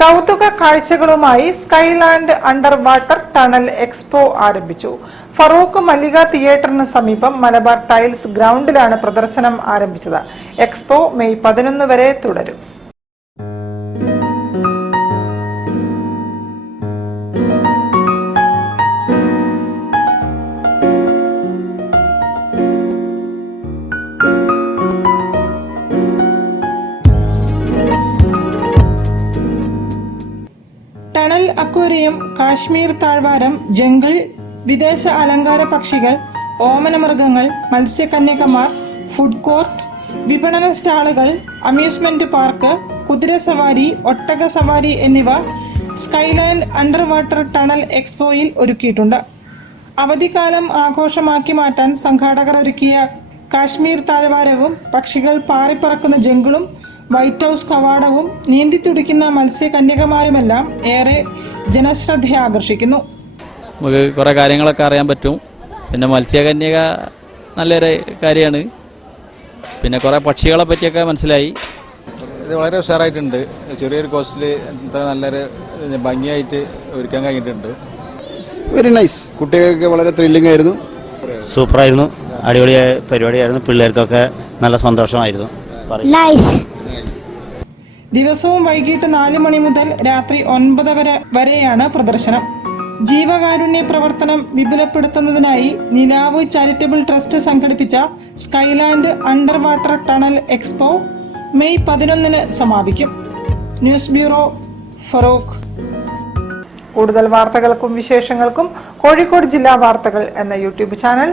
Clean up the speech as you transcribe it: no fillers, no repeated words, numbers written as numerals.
കൗതുക കാഴ്ചകളുമായി Skyland under water tunnel expo ആരംഭിച്ചു. ഫറൂഖ് മല്ലിക തിയേറ്ററിന് സമീപം മലബാർ ടൈൽസ് ഗ്രൗണ്ടിലാണ് പ്രദർശനം ആരംഭിച്ചത്. എക്സ്പോ മെയ് 11 വരെ തുടരും. ടണൽ അക്വേറിയം, കാശ്മീർ താഴ്വാരം, ജംഗിൾ, വിദേശ അലങ്കാര പക്ഷികൾ, ഓമനമൃഗങ്ങൾ, മത്സ്യകന്യകമാർ, ഫുഡ് കോർട്ട്, വിപണന സ്റ്റാളുകൾ, അമ്യൂസ്മെന്റ് പാർക്ക്, കുതിരസവാരി, ഒട്ടക സവാരി എന്നിവ സ്കൈലാൻഡ് അണ്ടർ വാട്ടർ ടണൽ എക്സ്പോയിൽ ഒരുക്കിയിട്ടുണ്ട്. അവധിക്കാലം ആഘോഷമാക്കി മാറ്റാൻ സംഘാടകർ ഒരുക്കിയ കാശ്മീർ താഴ്വാരവും, പക്ഷികൾ പാറിപ്പറക്കുന്ന ജംഗിളും, വൈറ്റ് ഹൗസ് കവാടവും, നീന്തിത്തുടിക്കുന്ന മത്സ്യകന്യകമാരുമെല്ലാം ഏറെ ജനശ്രദ്ധ ആകർഷിക്കുന്നു. നമുക്ക് കുറേ കാര്യങ്ങളൊക്കെ അറിയാൻ പറ്റും. പിന്നെ മത്സ്യകന്യക നല്ലൊരു കാര്യമാണ്. പിന്നെ കുറേ പക്ഷികളെ പറ്റിയൊക്കെ മനസ്സിലായി. ഇത് വളരെ ഉഷാറായിട്ടുണ്ട്. ചെറിയൊരു കോസ്റ്റിൽ നല്ലൊരു ഭംഗിയായിട്ട് ഒരുക്കാൻ കഴിഞ്ഞിട്ടുണ്ട്. Very nice. കുട്ടികൾക്ക് വളരെ ത്രില്ലിംഗ് ആയിരുന്നു. സൂപ്പറായിരുന്നു. അടിപൊളിയായ പരിപാടിയായിരുന്നു. പിള്ളേർക്കൊക്കെ നല്ല സന്തോഷമായിരുന്നു. ദിവസവും വൈകിട്ട് 4 മണി മുതൽ രാത്രി 9 വരെയാണ് പ്രദർശനം. ജീവകാരുണ്യ പ്രവർത്തനം വിപുലപ്പെടുത്തുന്നതിനായി നിലാവ് ചാരിറ്റബിൾ ട്രസ്റ്റ് സംഘടിപ്പിച്ച Skyland under water tunnel expo May 11 സമാപിക്കും. News bureau, Farooq. കൂടുതൽ വാർത്തകൾക്കും വിശേഷങ്ങൾക്കും കോഴിക്കോട് ജില്ലാ വാർത്തകൾ എന്ന യൂട്യൂബ് ചാനൽ